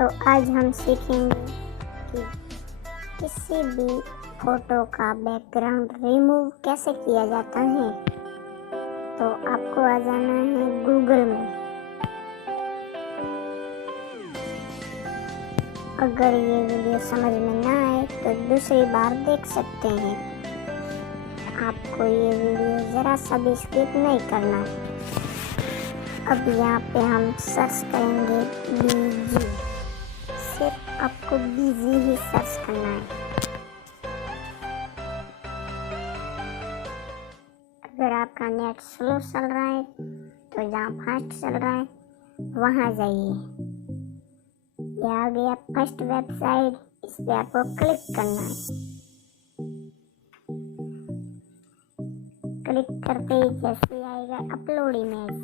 तो आज हम सीखेंगे कि किसी भी फोटो का बैकग्राउंड रिमूव कैसे किया जाता है। तो आपको आ जाना है गूगल में। अगर ये वीडियो समझ में ना आए तो दूसरी बार देख सकते हैं। आपको ये वीडियो ज़रा सा भी स्किप नहीं करना है। अब यहाँ पे हम सर्च करेंगे बीजी। सिर्फ आपको बीजी ही सर्च करना है। अगर आपका नेट स्लो चल रहा है तो जहाँ फास्ट चल रहा है वहाँ जाइए। ये आ गया फर्स्ट वेबसाइट, इस पे आपको क्लिक करना है। क्लिक करते ही जैसे आएगा अपलोड इमेज,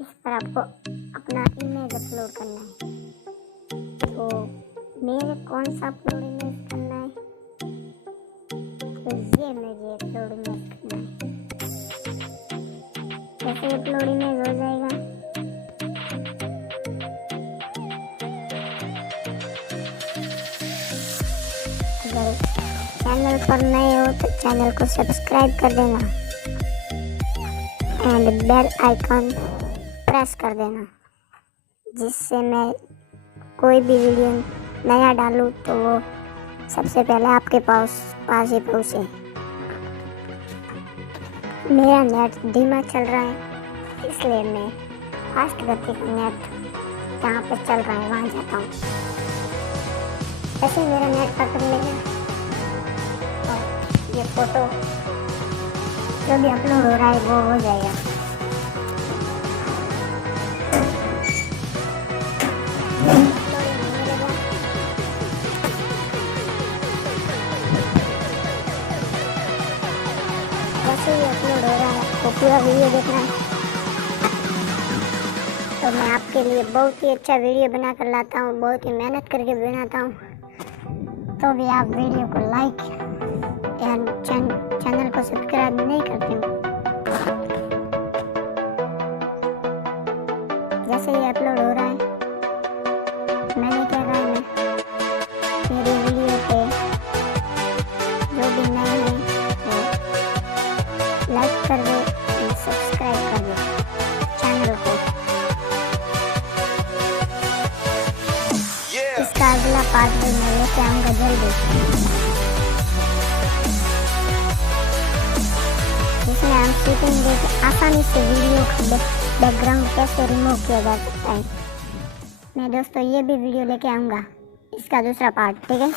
इस पर आपको अपना इमेज अपलोड करना है। तो मेरे कौन सा अपलोड इमेज करना है, तो ये मुझे अपलोड इमेज करना है। जैसे अपलोड इमेज हो जाएगा अगर चैनल पर नए हो तो चैनल को सब्सक्राइब कर देना एंड बेल आइकन प्रेस कर देना, जिससे मैं कोई भी वीडियो नया डालूं तो वो सबसे पहले आपके पास ही पहुंचे। मेरा नेट धीमा चल रहा है, इसलिए मैं फास्ट गति का नेट जहाँ पे चल रहा है वहाँ जाता हूँ। ऐसे मेरा नेट पकड़ लेगा तो ये फोटो जो भी अपलोड हो रहा है वो हो जाएगा। जैसे ही अपलोड हो रहा है तो पूरा वीडियो देखना है। तो मैं आपके लिए बहुत ही अच्छा वीडियो बना कर लाता हूँ, बहुत ही मेहनत करके बनाता हूँ। तो भी आप वीडियो को लाइक एंड चैनल को सब्सक्राइब नहीं करते हो। जैसे ही अपलोड हो रहा है मैंने क्या कहा है, मेरी वीडियो पे जो भी नए हैं वो लाइक कर दो, सब्सक्राइब कर दो चैनल को। इसका अगला पार्ट भी मैं लेके आऊँगा जल्दी, जिसमें हम सीखेंगे कि आसानी से वीडियो का बैकग्राउंड कैसे रिमूव किया जा सकता है। मैं दोस्तों ये भी वीडियो लेके आऊँगा, इसका दूसरा पार्ट, ठीक है।